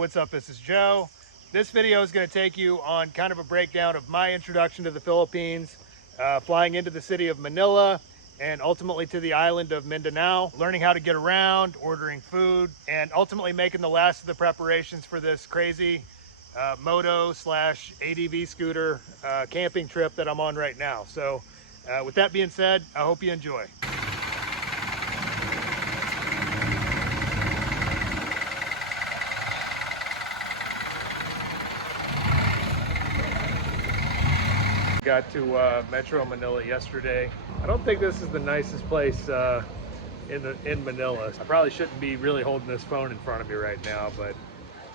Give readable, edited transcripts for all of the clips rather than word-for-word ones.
what's up? This is Joe. This video is going to take you on kind of a breakdown of my introduction to the Philippines, flying into the city of Manila and ultimately to the island of Mindanao, learning how to get around, ordering food, and ultimately making the last of the preparations for this crazy moto/ADV scooter camping trip that I'm on right now. So with that being said, I hope you enjoy. Got to Metro Manila yesterday. I don't think this is the nicest place in Manila. I probably shouldn't be really holding this phone in front of me right now, but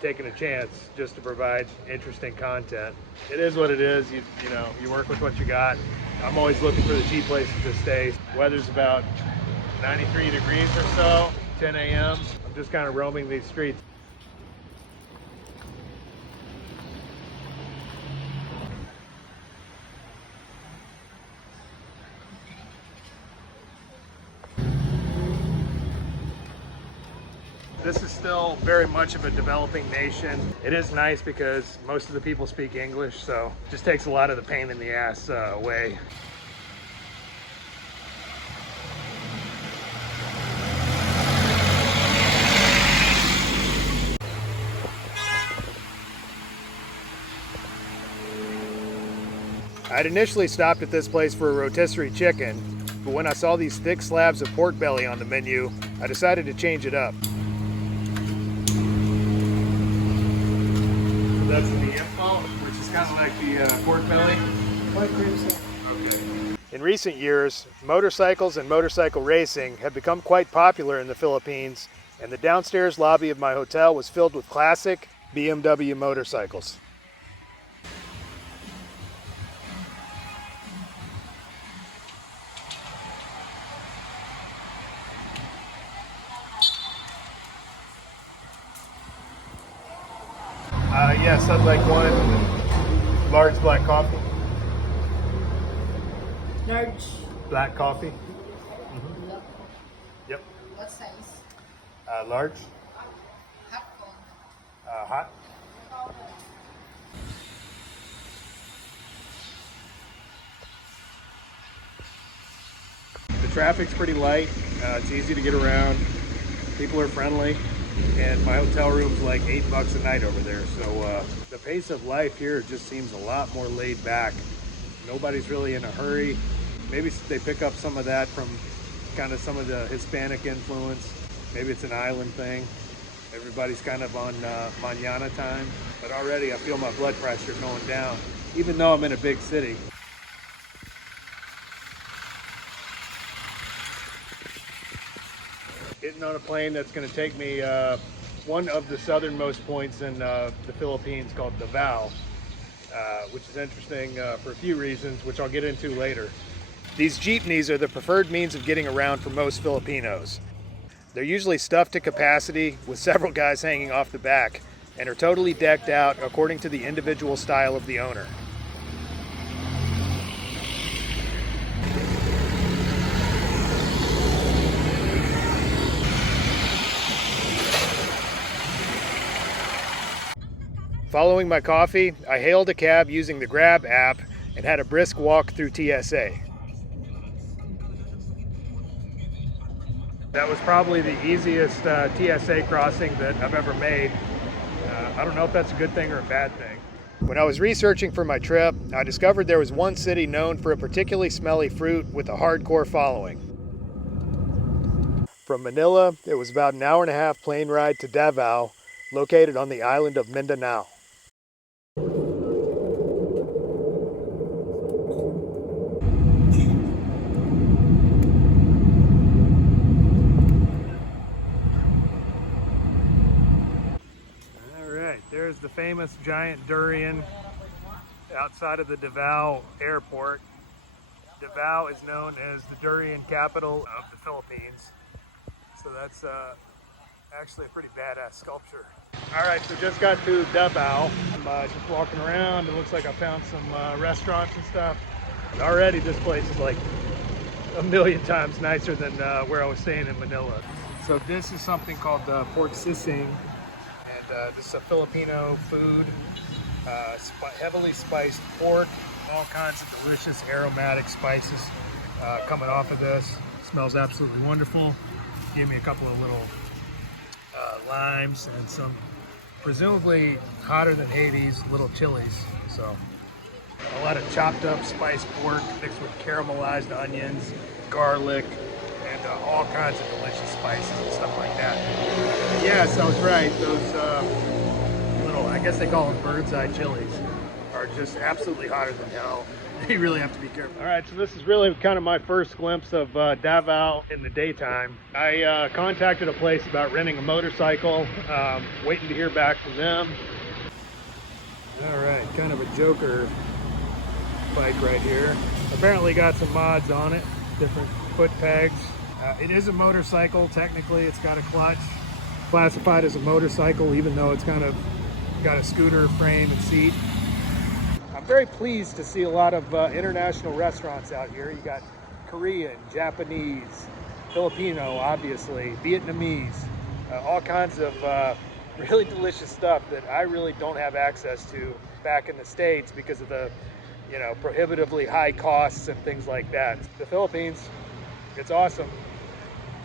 taking a chance just to provide interesting content. It is what it is. You know, you work with what you got. I'm always looking for the cheap places to stay. Weather's about 93 degrees or so, 10 a.m. I'm just kind of roaming these streets. This is still very much of a developing nation. It is nice because most of the people speak English, so it just takes a lot of the pain in the ass away. I'd initially stopped at this place for a rotisserie chicken, but when I saw these thick slabs of pork belly on the menu, I decided to change it up. That's the info, which is kind of like the pork belly. Okay. In recent years, motorcycles and motorcycle racing have become quite popular in the Philippines, and the downstairs lobby of my hotel was filled with classic BMW motorcycles. Yes, I'd like one large black coffee. Large. Black coffee. Yep. Yep. What size? Large. Hot cold. Hot. The traffic's pretty light. It's easy to get around. People are friendly. And my hotel room's like $8 a night over there. So the pace of life here just seems a lot more laid back. Nobody's really in a hurry. Maybe they pick up some of that from kind of some of the Hispanic influence. Maybe it's an island thing. Everybody's kind of on mañana time. But already I feel my blood pressure going down, even though I'm in a big city. Getting on a plane that's going to take me one of the southernmost points in the Philippines called Davao, which is interesting for a few reasons, which I'll get into later. These jeepneys are the preferred means of getting around for most Filipinos. They're usually stuffed to capacity with several guys hanging off the back and are totally decked out according to the individual style of the owner. Following my coffee, I hailed a cab using the Grab app and had a brisk walk through TSA. That was probably the easiest TSA crossing that I've ever made. I don't know if that's a good thing or a bad thing. When I was researching for my trip, I discovered there was one city known for a particularly smelly fruit with a hardcore following. From Manila, it was about an hour-and-a-half plane ride to Davao, located on the island of Mindanao. There's the famous giant durian outside of the Davao airport. Davao is known as the durian capital of the Philippines. So that's actually a pretty badass sculpture. All right, so just got to Davao. I'm just walking around. It looks like I found some restaurants and stuff. Already this place is like a million times nicer than where I was staying in Manila. So this is something called pork sisig. And this is a Filipino food, heavily spiced pork, all kinds of delicious aromatic spices coming off of this. Smells absolutely wonderful. Give me a couple of little limes and some presumably hotter than Hades little chilies. So a lot of chopped up spiced pork mixed with caramelized onions, garlic, and all kinds of delicious spices and stuff like that. Yes, I was right. Those little, I guess they call them bird's eye chilies, are just absolutely hotter than hell. You really have to be careful. All right, so this is really kind of my first glimpse of Davao in the daytime. I contacted a place about renting a motorcycle, waiting to hear back from them. All right, kind of a joker bike right here. Apparently got some mods on it, different foot pegs. It is a motorcycle, technically. It's got a clutch, classified as a motorcycle, even though it's kind of got a scooter frame and seat. I'm very pleased to see a lot of international restaurants out here. You got Korean, Japanese, Filipino, obviously, Vietnamese, all kinds of really delicious stuff that I really don't have access to back in the States because of the, you know, prohibitively high costs and things like that. The Philippines, it's awesome.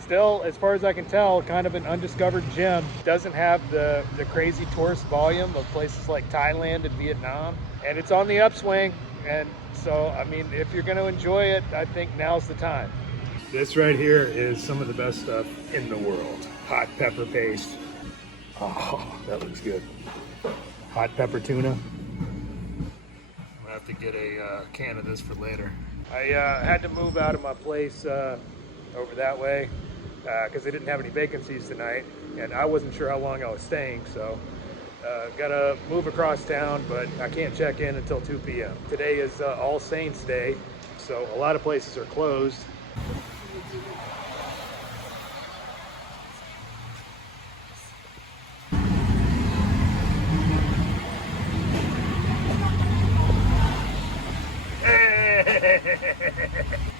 Still, as far as I can tell, kind of an undiscovered gem. Doesn't have the crazy tourist volume of places like Thailand and Vietnam. And it's on the upswing. And so, I mean, if you're going to enjoy it, I think now's the time. This right here is some of the best stuff in the world. Hot pepper paste. Oh, that looks good. Hot pepper tuna. I'm gonna have to get a can of this for later. I had to move out of my place over that way because they didn't have any vacancies tonight, and I wasn't sure how long I was staying, so gotta move across town, but I can't check in until 2 p.m. Today is All Saints Day, so a lot of places are closed.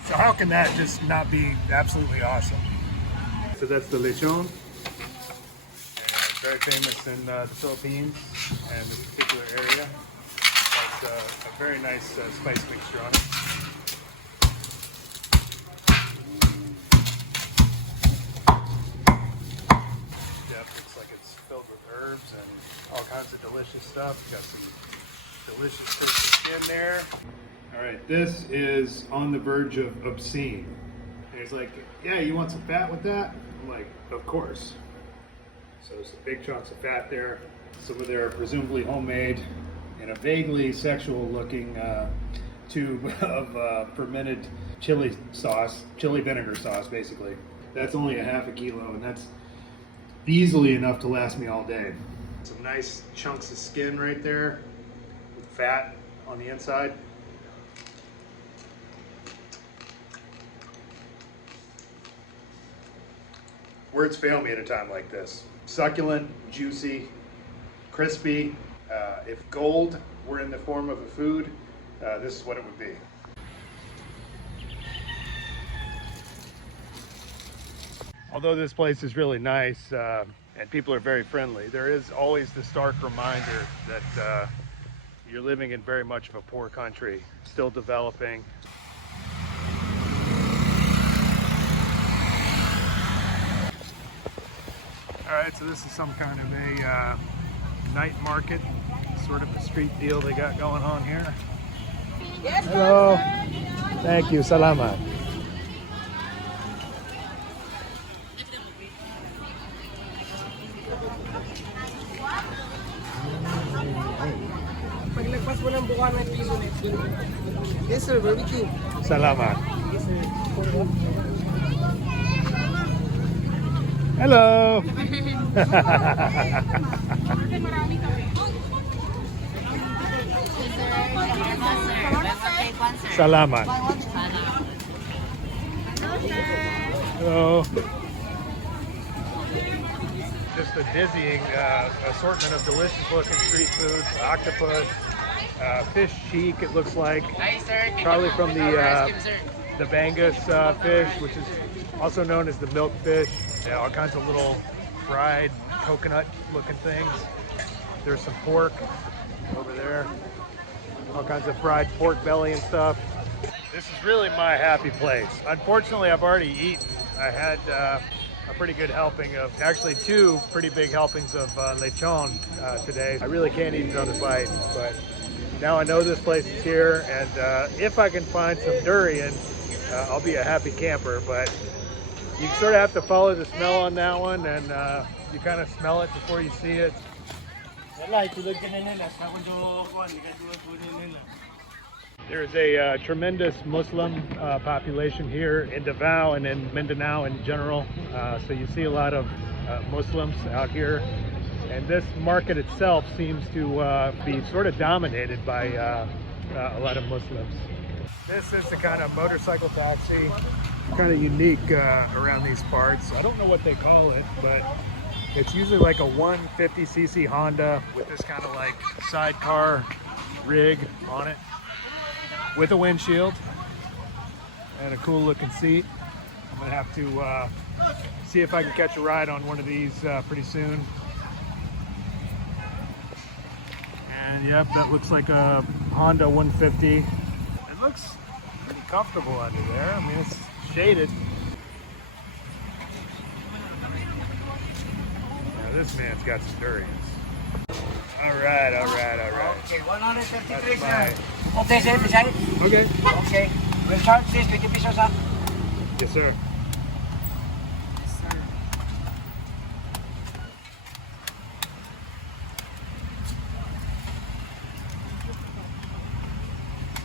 So how can that just not be absolutely awesome? So that's the lechon. Very famous in the Philippines and this particular area. Has a very nice spice mixture on it. Yeah, it looks like it's filled with herbs and all kinds of delicious stuff. Got some delicious tasty skin there. All right, this is on the verge of obscene. And he's like, yeah, you want some fat with that? I'm like, of course. So some big chunks of fat there. Some of their presumably homemade and a vaguely sexual looking tube of fermented chili sauce, chili vinegar sauce, basically. That's only a half a kilo, and that's easily enough to last me all day. Some nice chunks of skin right there with fat on the inside. Words fail me at a time like this. Succulent, juicy, crispy. If gold were in the form of a food, this is what it would be. Although this place is really nice and people are very friendly, there is always the stark reminder that you're living in very much of a poor country, still developing. All right, so this is some kind of a night market, sort of a street deal they got going on here. Yes, Hello. sir. Thank you. Salamat. Paglagpas mo ng buka ng piso next dun. Yes, sir. Barbecue. Salamat. Yes, sir. Hello. Salamat. Hello. Just a dizzying assortment of delicious looking street food, octopus, fish cheek, it looks like. Probably from the Bangus fish, which is also known as the milk fish. Yeah, all kinds of little fried coconut looking things. There's some pork over there. All kinds of fried pork belly and stuff. This is really my happy place. Unfortunately, I've already eaten. I had a pretty good helping of, actually 2 pretty big helpings of lechon today. I really can't eat another bite, but now I know this place is here, and if I can find some durian, I'll be a happy camper. But you sort of have to follow the smell on that one, and you kind of smell it before you see it. There's a tremendous Muslim population here in Davao and in Mindanao in general. So you see a lot of Muslims out here. And this market itself seems to be sort of dominated by a lot of Muslims. This is the kind of motorcycle taxi, kind of unique around these parts. I don't know what they call it, but it's usually like a 150cc Honda with this kind of like sidecar rig on it, with a windshield and a cool looking seat. I'm gonna have to see if I can catch a ride on one of these pretty soon. And yep, that looks like a Honda 150. It looks pretty comfortable under there. I mean, it's shaded. Now this man's got some durians. All right. Okay, 133 That's sir. Okay, sir, design. Okay. Okay. We'll charge this 20 pesos, huh? Yes, sir.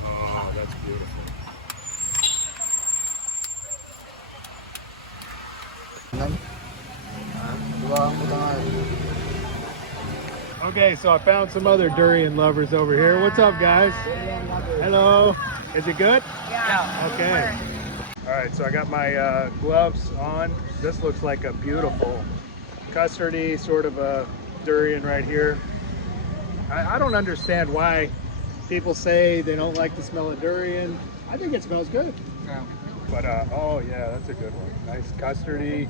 Oh, that's beautiful. Okay, so I found some other durian lovers over here. What's up, guys? Hello. Is it good? Yeah. Okay. All right, so I got my gloves on. This looks like a beautiful custardy sort of a durian right here. I don't understand why people say they don't like the smell of durian. I think it smells good. Yeah. But, oh yeah, that's a good one. Nice custardy.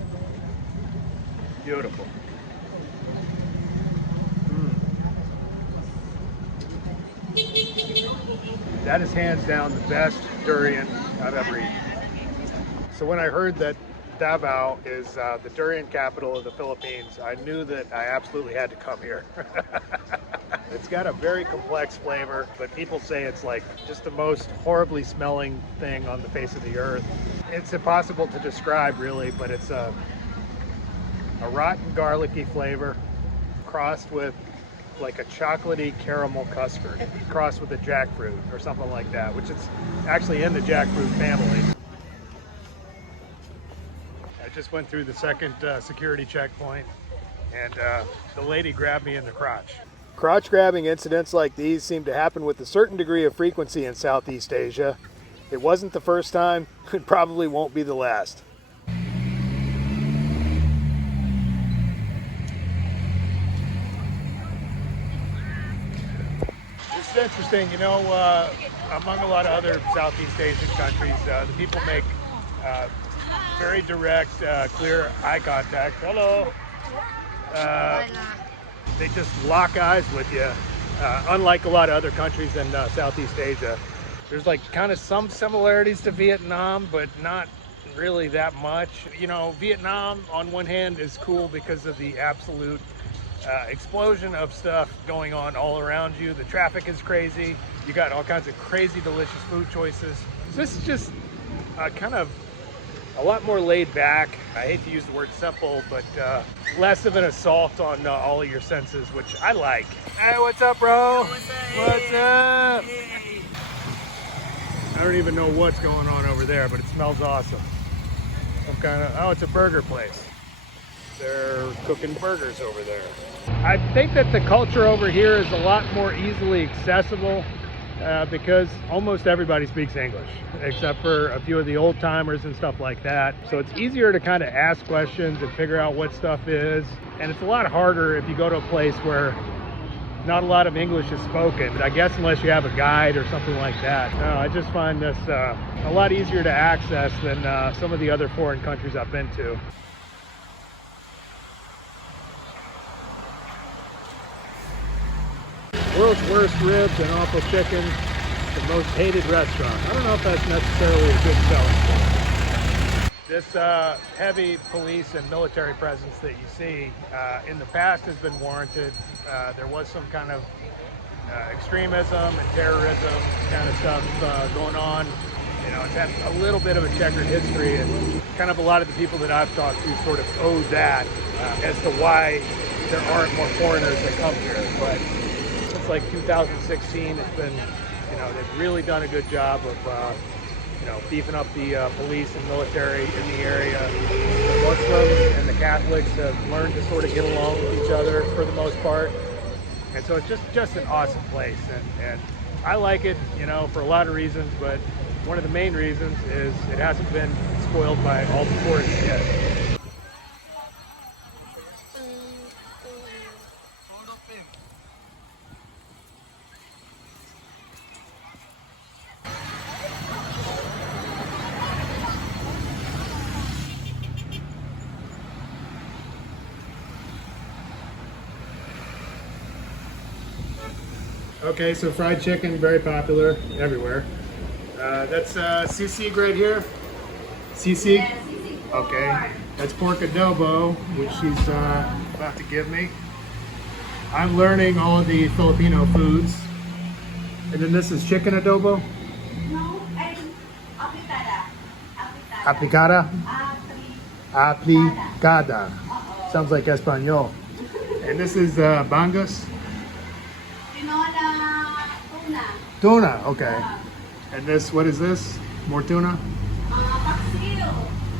Beautiful. That is hands down the best durian I've ever eaten. So when I heard that Davao is the durian capital of the Philippines, I knew that I absolutely had to come here. It's got a very complex flavor, but people say it's like just the most horribly smelling thing on the face of the earth. It's impossible to describe really, but it's a rotten garlicky flavor crossed with like a chocolatey caramel custard crossed with a jackfruit or something like that, which is actually in the jackfruit family. I just went through the second security checkpoint, and the lady grabbed me in the crotch. Crotch grabbing incidents like these seem to happen with a certain degree of frequency in Southeast Asia. It wasn't the first time, it probably won't be the last. It's interesting, you know, among a lot of other Southeast Asian countries, the people make very direct, clear eye contact. Hello. They just lock eyes with you, unlike a lot of other countries in Southeast Asia. There's like kind of some similarities to Vietnam, but not really that much. You know, Vietnam on one hand is cool because of the absolute explosion of stuff going on all around you. The traffic is crazy. You got all kinds of crazy, delicious food choices. So this is just kind of a lot more laid back. I hate to use the word simple, but less of an assault on all of your senses, which I like. Hey, what's up, bro? What's up? Hey. I don't even know what's going on over there, but it smells awesome. Some kind of, oh, it's a burger place. They're cooking burgers over there. I think that the culture over here is a lot more easily accessible because almost everybody speaks English, except for a few of the old timers and stuff like that. So it's easier to kind of ask questions and figure out what stuff is. And it's a lot harder if you go to a place where not a lot of English is spoken, I guess, unless you have a guide or something like that. I just find this a lot easier to access than some of the other foreign countries I've been to. World's worst ribs and awful chicken. The most hated restaurant. I don't know if that's necessarily a good selling point. This heavy police and military presence that you see in the past has been warranted. There was some kind of extremism and terrorism kind of stuff going on. You know, it's had a little bit of a checkered history, and kind of a lot of the people that I've talked to sort of owe that as to why there aren't more foreigners that come here. But since like 2016, it's been, you know, they've really done a good job of, you know, beefing up the police and military in the area. The Muslims and the Catholics have learned to sort of get along with each other for the most part. And so it's just an awesome place. And I like it, you know, for a lot of reasons, but one of the main reasons is it hasn't been spoiled by all the tourists yet. Okay, so fried chicken, very popular everywhere. That's sisig right here. Sisig? Yeah, sisig. Okay. That's pork adobo, which she's about to give me. I'm learning all of the Filipino foods. And then this is chicken adobo? No, ay, aplicada. Aplicada? Apli- Aplicada. Sounds like Espanol. And this is bangus? Tinola tuna. Tuna, okay. And this, what is this? More tuna? Paksiw.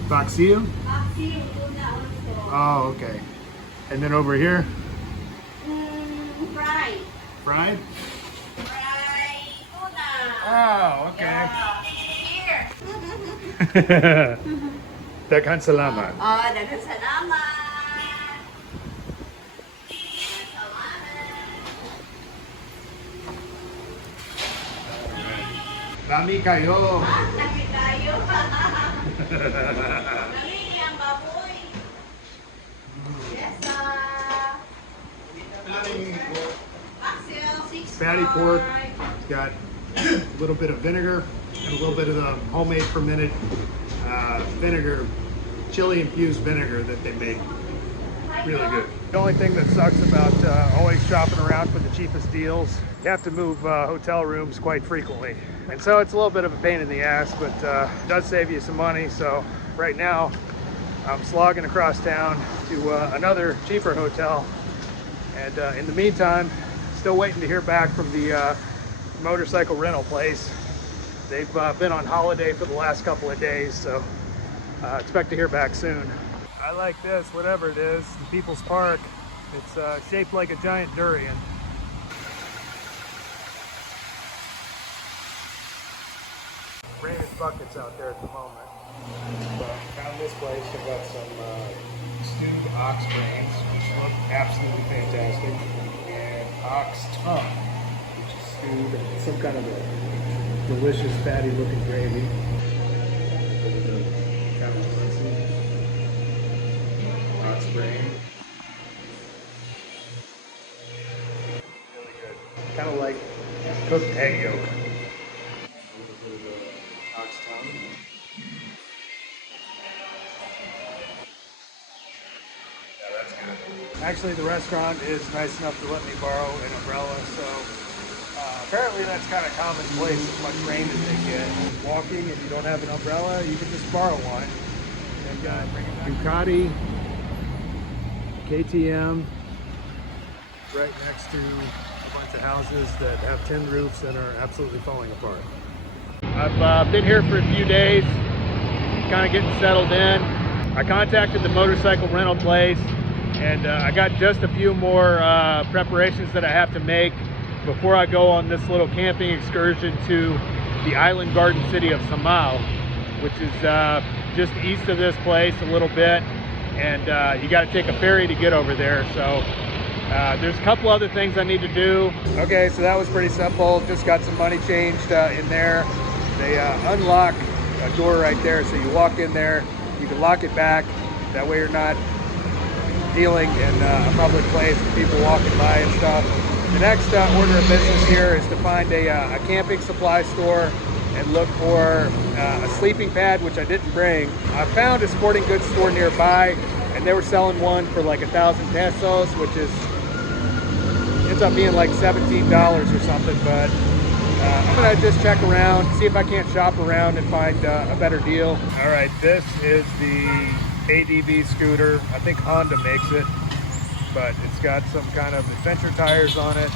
Paksiw? Paksiw tuna also. Oh, okay. And then over here? Fried. Fried? Fried tuna. Oh, okay. Here. Daghang salamat. Oh, daghang salamat. Dami kayo. Dami tayo. Dami ang baboy. Yes, Fatty pork. It's got a little bit of vinegar and a little bit of the homemade fermented vinegar, chili infused vinegar that they make. Really good. The only thing that sucks about always shopping around for the cheapest deals, you have to move hotel rooms quite frequently. And so it's a little bit of a pain in the ass, but it does save you some money. So right now I'm slogging across town to another cheaper hotel. And in the meantime, still waiting to hear back from the motorcycle rental place. They've been on holiday for the last couple of days, so expect to hear back soon. I like this, whatever it is, the People's Park. It's shaped like a giant durian. Raining buckets out there at the moment. But found this place. I've got some stewed ox brains, which look absolutely fantastic, and ox tongue, which is stewed in some kind of a delicious fatty looking gravy. Kind of crunchy. Ox brain. Really good. Kind of like cooked egg yolk. Actually, the restaurant is nice enough to let me borrow an umbrella, so apparently that's kind of commonplace as much rain as they get. Walking, if you don't have an umbrella, you can just borrow one. They've got Ducati, KTM, right next to a bunch of houses that have tin roofs and are absolutely falling apart. I've been here for a few days, kind of getting settled in. I contacted the motorcycle rental place, and I got just a few more preparations that I have to make before I go on this little camping excursion to the island garden city of Samao, which is just east of this place a little bit, and you got to take a ferry to get over there. So there's a couple other things I need to do. Okay, so that was pretty simple. Just got some money changed in there. They unlock a door right there, so you walk in there, you can lock it back. That way you're not dealing in a public place with people walking by and stuff. The next order of business here is to find a camping supply store and look for a sleeping pad, which I didn't bring. I found a sporting goods store nearby, and they were selling one for like 1,000 pesos, which ends up being like $17 or something. But I'm gonna just check around, see if I can't shop around and find a better deal. All right, this is the ADV scooter. I think Honda makes it, but it's got some kind of adventure tires on it.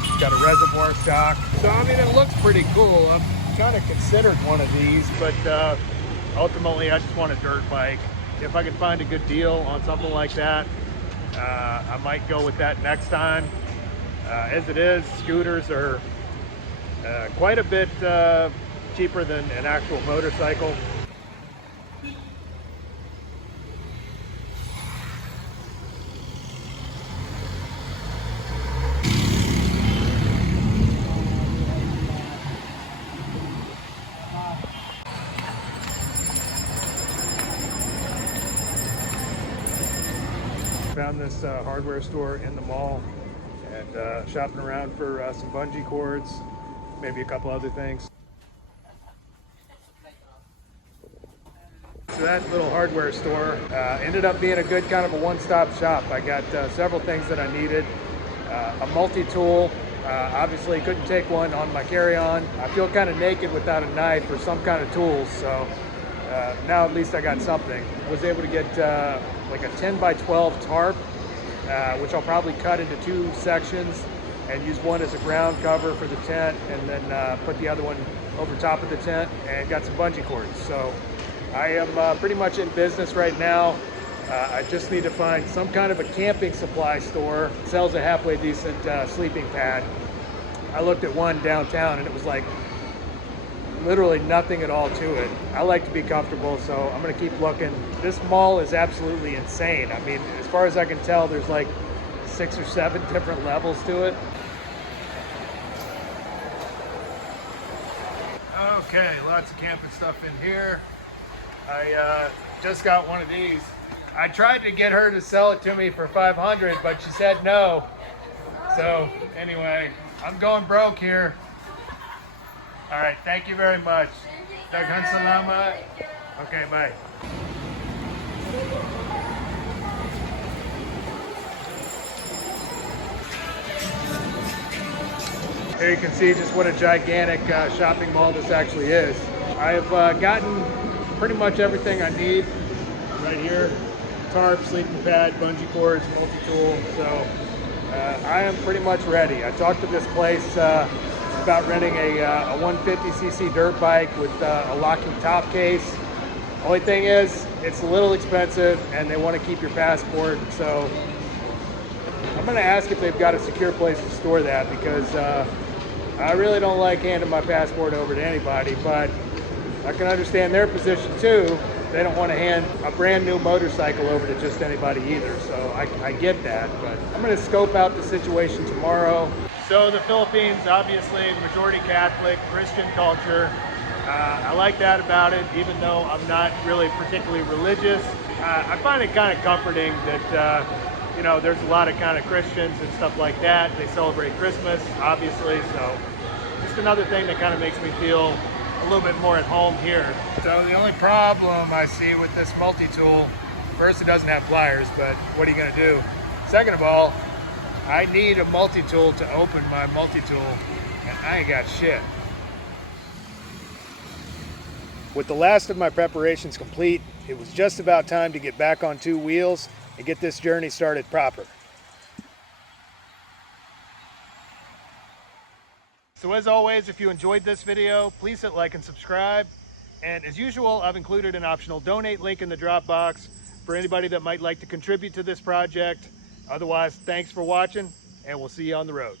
It's got a reservoir shock. So, I mean, it looks pretty cool. I'm kind of considered one of these, but ultimately I just want a dirt bike. If I can find a good deal on something like that, I might go with that next time. As it is, scooters are quite a bit cheaper than an actual motorcycle. Found this hardware store in the mall and shopping around for some bungee cords, maybe a couple other things. So that little hardware store ended up being a good kind of a one-stop shop. I got several things that I needed. A multi-tool, obviously couldn't take one on my carry-on. I feel kind of naked without a knife or some kind of tools, so now at least I got something. Was able to get like a 10 by 12 tarp, which I'll probably cut into 2 sections and use one as a ground cover for the tent, and then put the other one over top of the tent, and got some bungee cords. So I am pretty much in business right now. I just need to find some kind of a camping supply store that sells a halfway decent sleeping pad. I looked at one downtown and it was like literally nothing at all to it. I like to be comfortable, so I'm gonna keep looking. This mall is absolutely insane. I mean, as far as I can tell, there's like 6 or 7 different levels to it. Okay, lots of camping stuff in here. I just got one of these. I tried to get her to sell it to me for 500, but she said no. So anyway, I'm going broke here. All right, thank you very much. Daghan salamat. Okay, bye. Here you can see just what a gigantic shopping mall this actually is. I have gotten pretty much everything I need right here. Tarp, sleeping pad, bungee cords, multi-tool. So I am pretty much ready. I talked to this place about renting a 150cc dirt bike with a locking top case. Only thing is, it's a little expensive and they want to keep your passport. So I'm going to ask if they've got a secure place to store that, because I really don't like handing my passport over to anybody, but I can understand their position too. They don't want to hand a brand new motorcycle over to just anybody either, so I get that. But I'm going to scope out the situation tomorrow. So the Philippines, obviously majority Catholic, Christian culture. I like that about it, even though I'm not really particularly religious. I find it kind of comforting that you know, there's a lot of kind of Christians and stuff like that. They celebrate Christmas, obviously, so just another thing that kind of makes me feel a little bit more at home here. So the only problem I see with this multi-tool, first, it doesn't have pliers, but what are you gonna do? Second of all, I need a multi-tool to open my multi-tool, and I ain't got shit. With the last of my preparations complete, it was just about time to get back on 2 wheels and get this journey started proper. So as always, if you enjoyed this video, please hit like and subscribe. And as usual, I've included an optional donate link in the drop box for anybody that might like to contribute to this project. Otherwise, thanks for watching, and we'll see you on the road.